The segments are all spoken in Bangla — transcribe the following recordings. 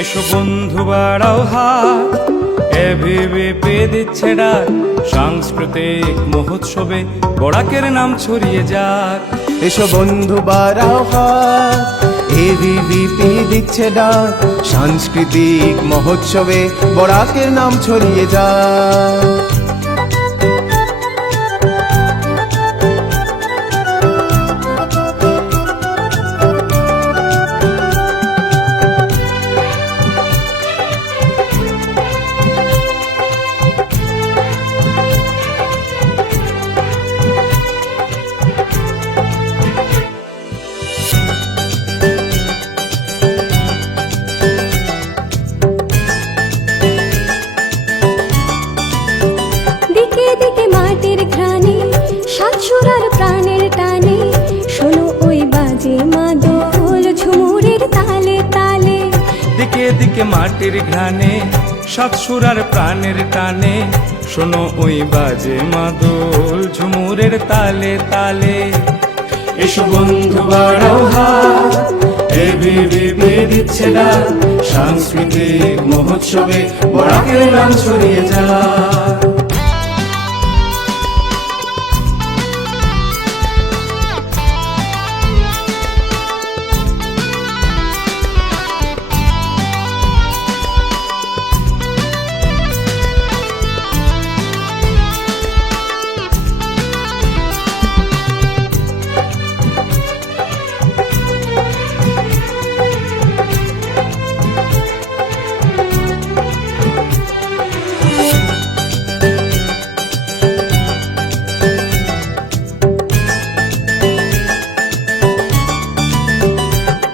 এসো বন্ধু বাড়াও হাত, এভিভিপি দিচ্ছে ডাক, সাংস্কৃতিক মহোৎসবে বরাকের নাম ছড়িয়ে যাক। এসো বন্ধু বাড়াও হাত, এভিভিপি দিচ্ছে ডাক, সাংস্কৃতিক মহোৎসবে বরাকের নাম ছড়িয়ে যাক। সাতসুরার প্রাণের টানে, শোনো ওই বাজে মাদল ঝুমুরের তালে তালে। দিকে দিকে মাটির ঘ্রাণে, সাতসুরার প্রাণের টানে, শোনো ওই বাজে মাদল ঝুমুরের তালে তালে। এসো বন্ধু বাড়াও হাত, এভিভিপি দিচ্ছে ডাক, সাংস্কৃতিক মহোৎসবে বরাকের নাম ছড়িয়ে যাক।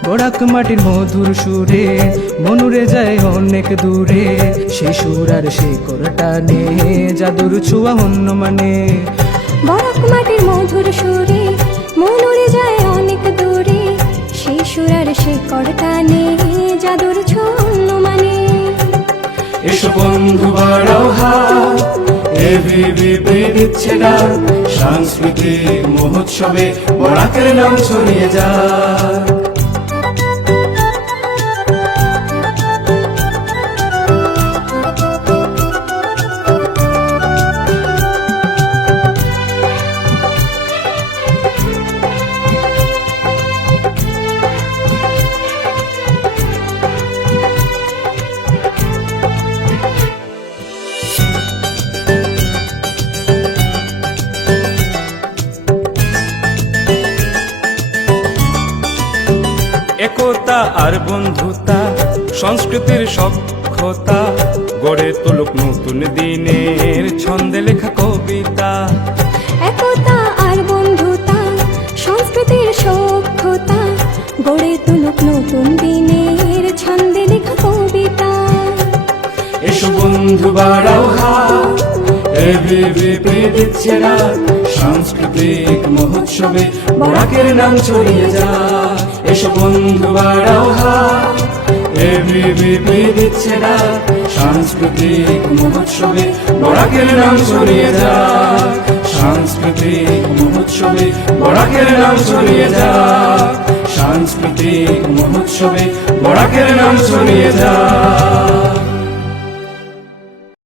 বরাক মাটির মধুর সুরে মনুরে যায় অনেক দূরে, সেই সুর আর সেই টানে জাদুর ছোঁয়া অন্য মানে। বরাক মাটির মধুর সুরে মনুরে যায় অনেক দূরে, সেই সুর আর সেই টানে জাদুর ছোঁয়া অন্য মানে। এসো বন্ধু বাড়াও হাত, এভিভিপি দিচ্ছে ডাক, সাংস্কৃতিক মহোৎসবে বরাকের নাম ছড়িয়ে যাক। একতা আর বন্ধুতা, সংস্কৃতির সখ্যতা, গড়ে তুলুক নতুন দিনের ছন্দে লেখা কবিতা। একতা আর বন্ধুতা, সংস্কৃতির সখ্যতা, গড়ে তুলুক নতুন দিনের ছন্দে লেখা কবিতা। এসো বন্ধু বাড়াও হাত, এভিভিপি দিচ্ছে ডাক, সাংস্কৃতিক মহোৎসবে বরাকের নাম ছড়িয়ে যাক। এসো বন্ধু বাড়াও হাত, এভিভিপি দিচ্ছে ডাক, সাংস্কৃতিক মহোৎসবে বরাকের নাম ছড়িয়ে যাক। সাংস্কৃতিক মহোৎসবে বরাকের নাম ছড়িয়ে যাক। সাংস্কৃতিক মহোৎসবে বরাকের নাম ছড়িয়ে যাক।